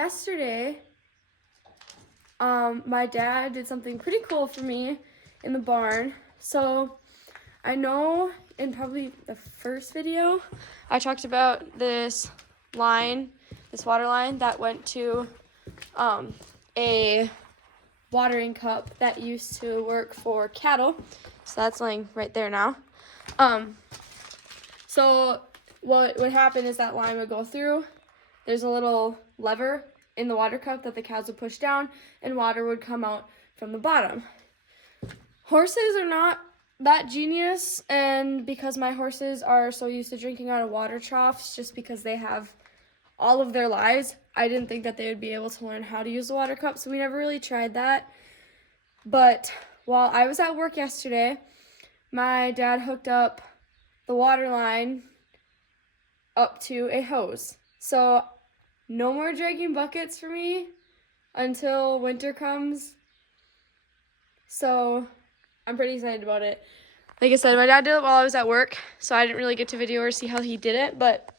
yesterday, my dad did something pretty cool for me in the barn. So I know in probably the first video, I talked about this line, this water line that went to a watering cup that used to work for cattle. So that's laying right there now. So what would happen is that line would go through. There's a little lever in the water cup that the cows would push down, and water would come out from the bottom. Horses are not that genius, and because my horses are so used to drinking out of water troughs just because they have all of their lives, I didn't think that they would be able to learn how to use the water cup, so we never really tried that. But while I was at work yesterday, my dad hooked up the water line up to a hose. So no more dragging buckets for me until winter comes. So I'm pretty excited about it. Like I said, my dad did it while I was at work, so I didn't really get to video or see how he did it, but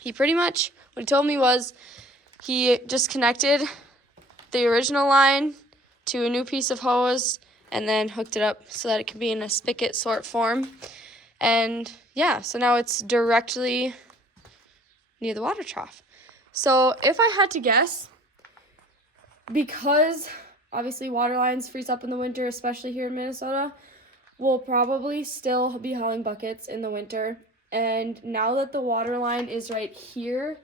he pretty much, what he told me was he just connected the original line to a new piece of hose and then hooked it up so that it could be in a spigot sort form. And yeah, so now it's directly near the water trough. So if I had to guess, because obviously water lines freeze up in the winter, especially here in Minnesota, we'll probably still be hauling buckets in the winter. And now that the water line is right here,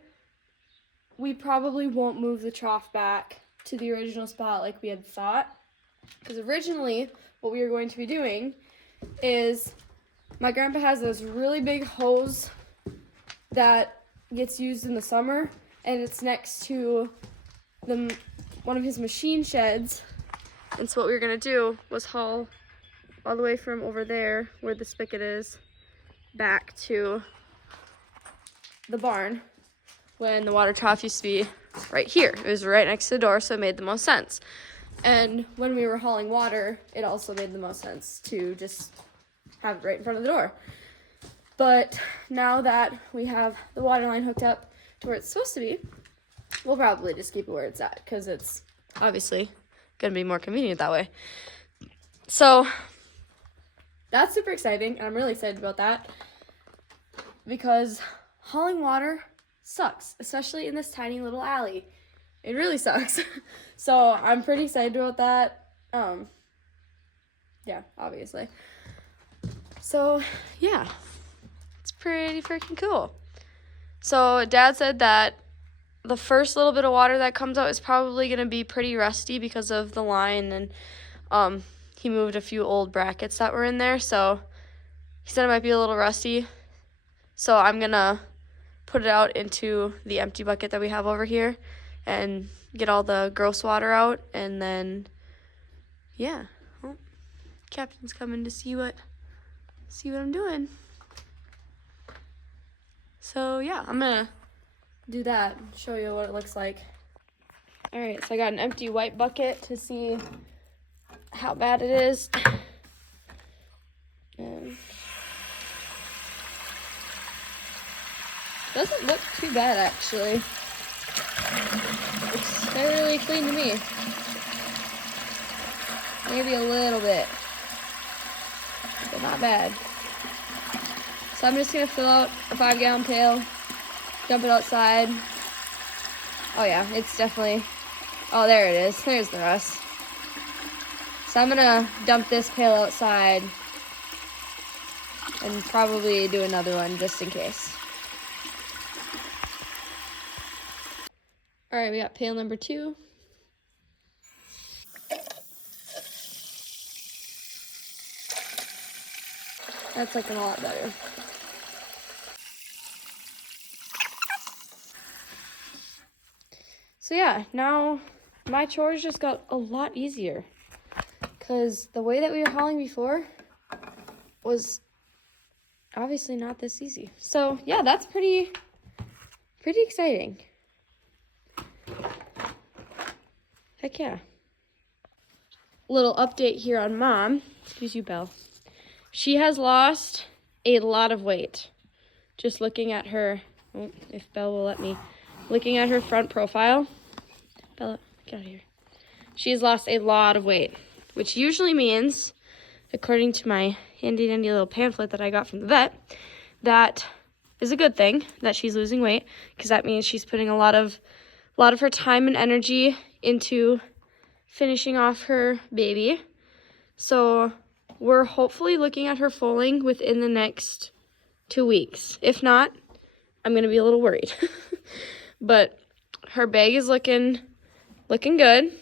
we probably won't move the trough back to the original spot like we had thought. Because originally, what we were going to be doing is my grandpa has this really big hose that gets used in the summer, and it's next to one of his machine sheds. And so what we were going to do was haul all the way from over there where the spigot is back to the barn when the water trough used to be right here. It was right next to the door, so it made the most sense. And when we were hauling water, it also made the most sense to just have it right in front of the door. But now that we have the water line hooked up to where it's supposed to be, we'll probably just keep it where it's at because it's obviously going to be more convenient that way. So that's super exciting, and I'm really excited about that because hauling water sucks, especially in this tiny little alley. It really sucks. So I'm pretty excited about that. Yeah, obviously. So yeah, it's pretty freaking cool. So Dad said that the first little bit of water that comes out is probably going to be pretty rusty because of the line, and he moved a few old brackets that were in there, so he said it might be a little rusty. So I'm going to put it out into the empty bucket that we have over here and get all the gross water out, and then, yeah, well, Captain's coming to see what I'm doing. So yeah, I'm gonna do that, show you what it looks like. All right, so I got an empty white bucket to see how bad it is. And doesn't look too bad, actually. Looks fairly clean to me. Maybe a little bit, but not bad. So I'm just gonna fill out a 5-gallon pail, dump it outside. Oh yeah, it's definitely, oh there it is, there's the rust. So I'm gonna dump this pail outside and probably do another one just in case. All right, we got pail number 2. That's looking a lot better. So yeah, now my chores just got a lot easier because the way that we were hauling before was obviously not this easy. So yeah, that's pretty exciting. Heck yeah. Little update here on Mom. Excuse you, Belle. She has lost a lot of weight. Just looking at her, if Belle will let me, looking at her front profile, Bella, get out of here. She's lost a lot of weight, which usually means, according to my handy dandy little pamphlet that I got from the vet, that is a good thing that she's losing weight, because that means she's putting a lot of her time and energy into finishing off her baby. So we're hopefully looking at her foaling within the next 2 weeks. If not, I'm gonna be a little worried. But her bag is looking good.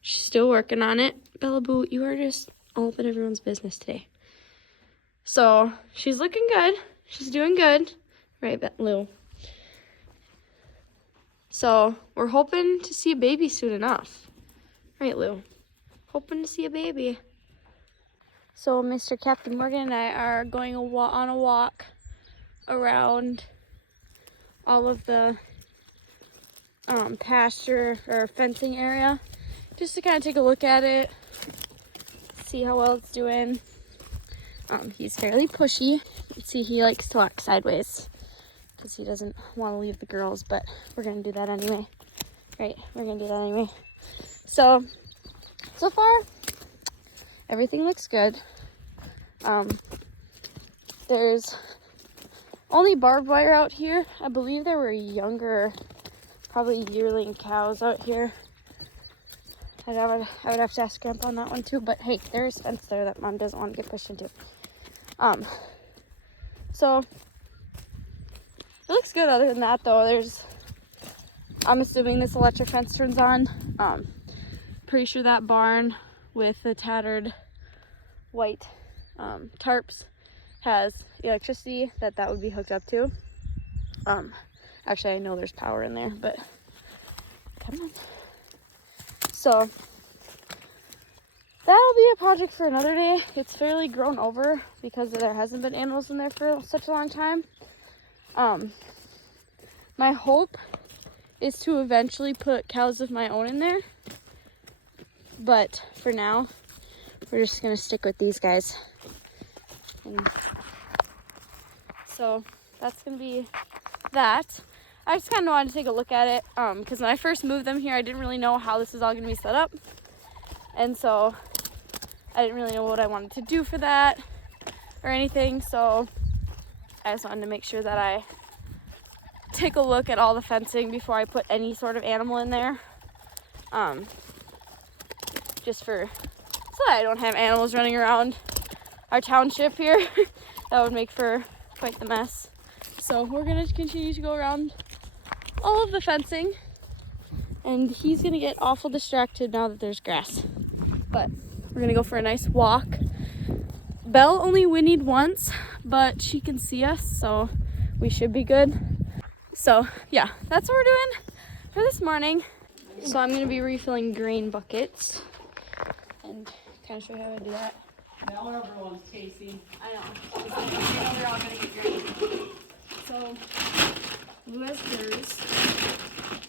She's still working on it. Bella Boo, you are just all up in everyone's business today. So she's looking good. She's doing good. Right, Lou? So we're hoping to see a baby soon enough. Right, Lou? Hoping to see a baby. So Mr. Captain Morgan and I are going on a walk around all of the pasture or fencing area, just to kind of take a look at it, see how well it's doing. He's fairly pushy. See, he likes to walk sideways because he doesn't want to leave the girls, but we're gonna do that anyway. Right, we're gonna do that anyway. So far, everything looks good. There's only barbed wire out here. I believe there were younger, probably yearling cows out here. I would have to ask Grandpa on that one too, but hey, there is fence there that Mom doesn't want to get pushed into. So it looks good other than that though. I'm assuming this electric fence turns on. Pretty sure that barn with the tattered white tarps has electricity that would be hooked up to. Actually, I know there's power in there, but come on. So that'll be a project for another day. It's fairly grown over because there hasn't been animals in there for such a long time. My hope is to eventually put cows of my own in there, but for now we're just gonna stick with these guys. And so that's gonna be that. I just kind of wanted to take a look at it because when I first moved them here, I didn't really know how this is all gonna be set up, and so I didn't really know what I wanted to do for that or anything. So I just wanted to make sure that I take a look at all the fencing before I put any sort of animal in there, just so I don't have animals running around our township here. That would make for quite the mess. So we're gonna continue to go around all of the fencing, and he's gonna get awful distracted now that there's grass. But we're gonna go for a nice walk. Belle only whinnied once, but she can see us, so we should be good. So yeah, that's what we're doing for this morning. So I'm gonna be refilling grain buckets and kind of show you how I do that. Now everyone's tasting. I know. We're all gonna get grain. So Lou has hers.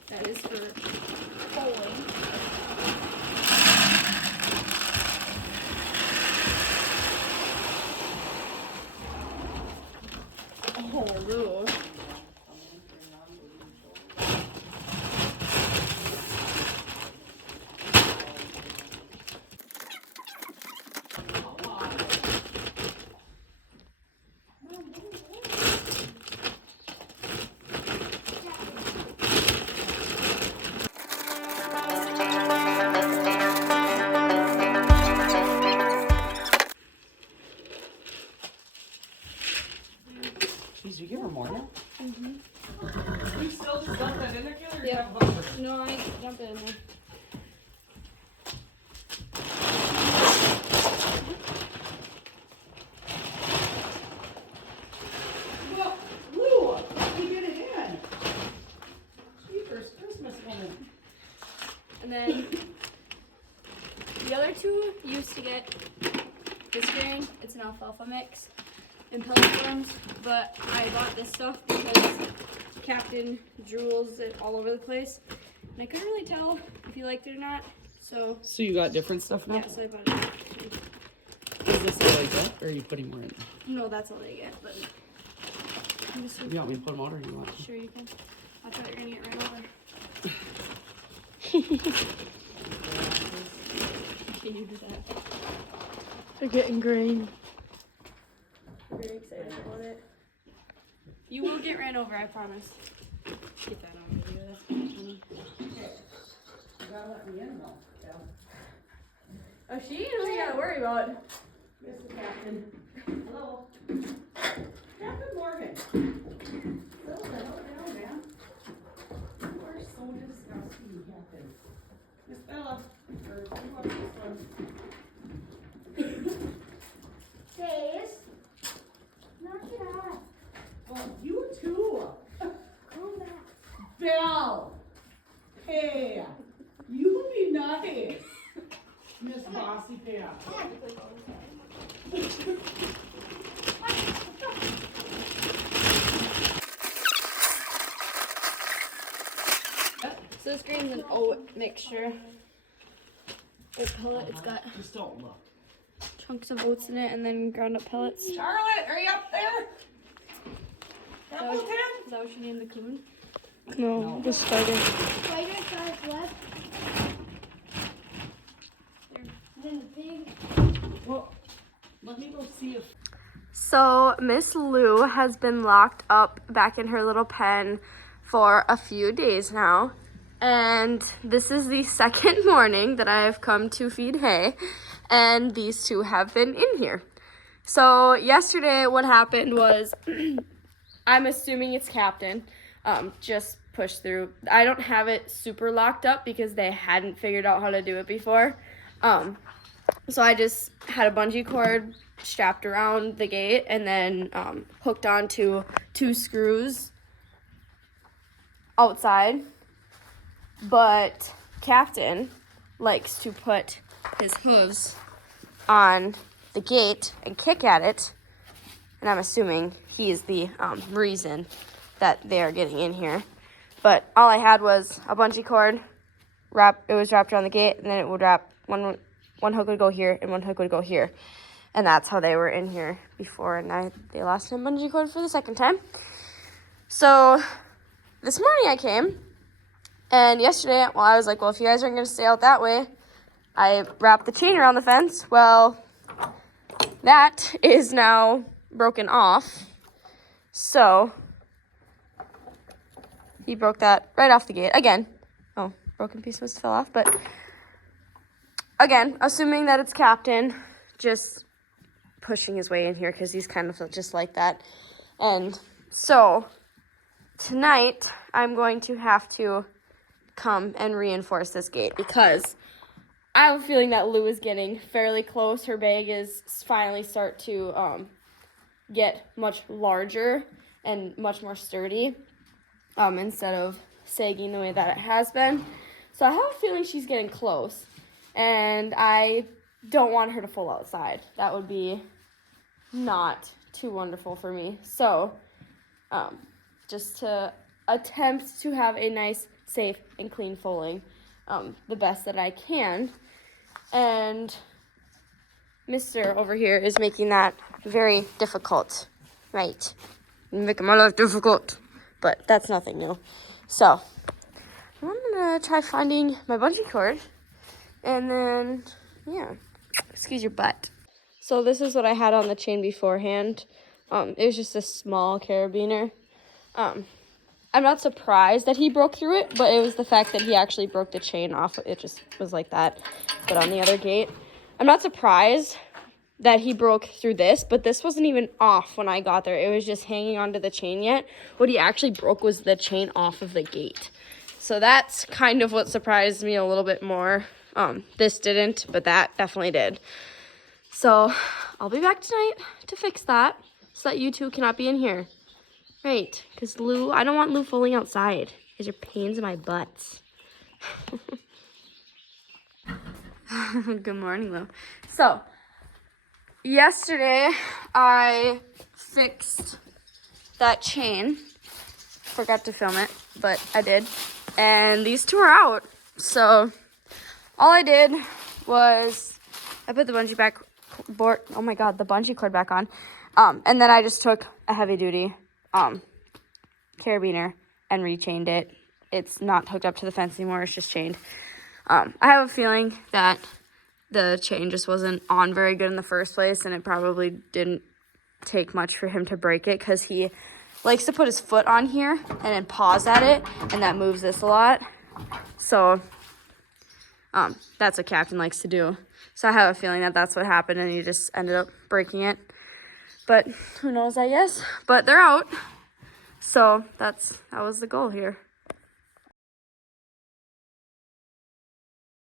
That is for pulling. Oh, Lou. Jeez, you give her more now? Mm-hmm. You still just dump that in there, Kayla, or Yeah. you have a buffer? No, I dump it in there. Well, Lou, you get it in. Jeepers, Christmas woman. And then the other two used to get this grain. It's an alfalfa mix in pellet forms, but I bought this stuff because Captain drools it all over the place, and I couldn't really tell if he liked it or not. So you got different stuff now? yeah, so I bought it. Is this all they get, or are you putting more in? No, that's all they get. But I'm just You want me to put them out, or you want? sure you can. I thought you were gonna get right over. Can you do that? They're getting green. Very excited about it. You will get ran over, I promise. Get that on video. That's funny. Okay. You gotta let me in though. Yeah. Oh, she knows you gotta worry about. Mr. Captain. Hello. Captain Morgan. Settle the hell down, man. You are so disgusting, Captain. Miss Bella. Or you up this one. Face. Knock it off. Oh, you too. Calm down. Belle. Hey. You be nice. Miss Bossy Pants. So this grain's an oat mixture. Oat pellet. It's got Just don't look. chunks of oats in it and then ground up pellets. Charlotte, are you up there? Appleton? Is that what you named the coon? No. The spider. Spider starts left. And then the pig. Well, let me go see if. So Miss Lou has been locked up back in her little pen for a few days now. And this is the second morning that I have come to feed hay. And these two have been in here. So yesterday what happened was, I'm assuming it's Captain, just pushed through. I don't have it super locked up because they hadn't figured out how to do it before. So I just had a bungee cord strapped around the gate and then hooked onto 2 screws outside. But Captain likes to put his hooves on the gate and kick at it. And I'm assuming he is the reason that they are getting in here. But all I had was a bungee cord. It was wrapped around the gate, and then it would wrap one hook would go here and one hook would go here. And that's how they were in here before, and they lost a bungee cord for the second time. So this morning I came, and yesterday, well, I was like, well, if you guys aren't going to stay out that way, I wrapped the chain around the fence. Well, that is now broken off. So he broke that right off the gate. Again, oh, broken piece must have fell off, but again, assuming that it's Captain, just pushing his way in here because he's kind of just like that. And so tonight I'm going to have to come and reinforce this gate because I have a feeling that Lou is getting fairly close. Her bag is finally start to get much larger and much more sturdy instead of sagging the way that it has been. So I have a feeling she's getting close, and I don't want her to fall outside. That would be not too wonderful for me. So just to attempt to have a nice, safe, and clean foaling the best that I can. And Mr. over here is making that very difficult. Right. Making my life difficult. But that's nothing new. So I'm going to try finding my bungee cord. And then, yeah. Excuse your butt. So this is what I had on the chain beforehand. It was just a small carabiner. I'm not surprised that he broke through it, but it was the fact that he actually broke the chain off. It just was like that, but on the other gate. I'm not surprised that he broke through this, but this wasn't even off when I got there. It was just hanging onto the chain yet. What he actually broke was the chain off of the gate. So that's kind of what surprised me a little bit more. This didn't, but that definitely did. So I'll be back tonight to fix that so that you two cannot be in here. Right, because Lou, I don't want Lou falling outside. Because your pains in my butts. Good morning, Lou. So, yesterday I fixed that chain. Forgot to film it, but I did. And these two are out. So, all I did was I put the bungee cord back on. And then I just took a heavy duty carabiner and rechained it it's not hooked up to the fence anymore. It's just chained. I have a feeling that the chain just wasn't on very good in the first place, and it probably didn't take much for him to break it because he likes to put his foot on here and then pause at it, and that moves this a lot. So that's what Captain likes to do. So I have a feeling that that's what happened, and he just ended up breaking it. But who knows, I guess. But they're out. So that was the goal here.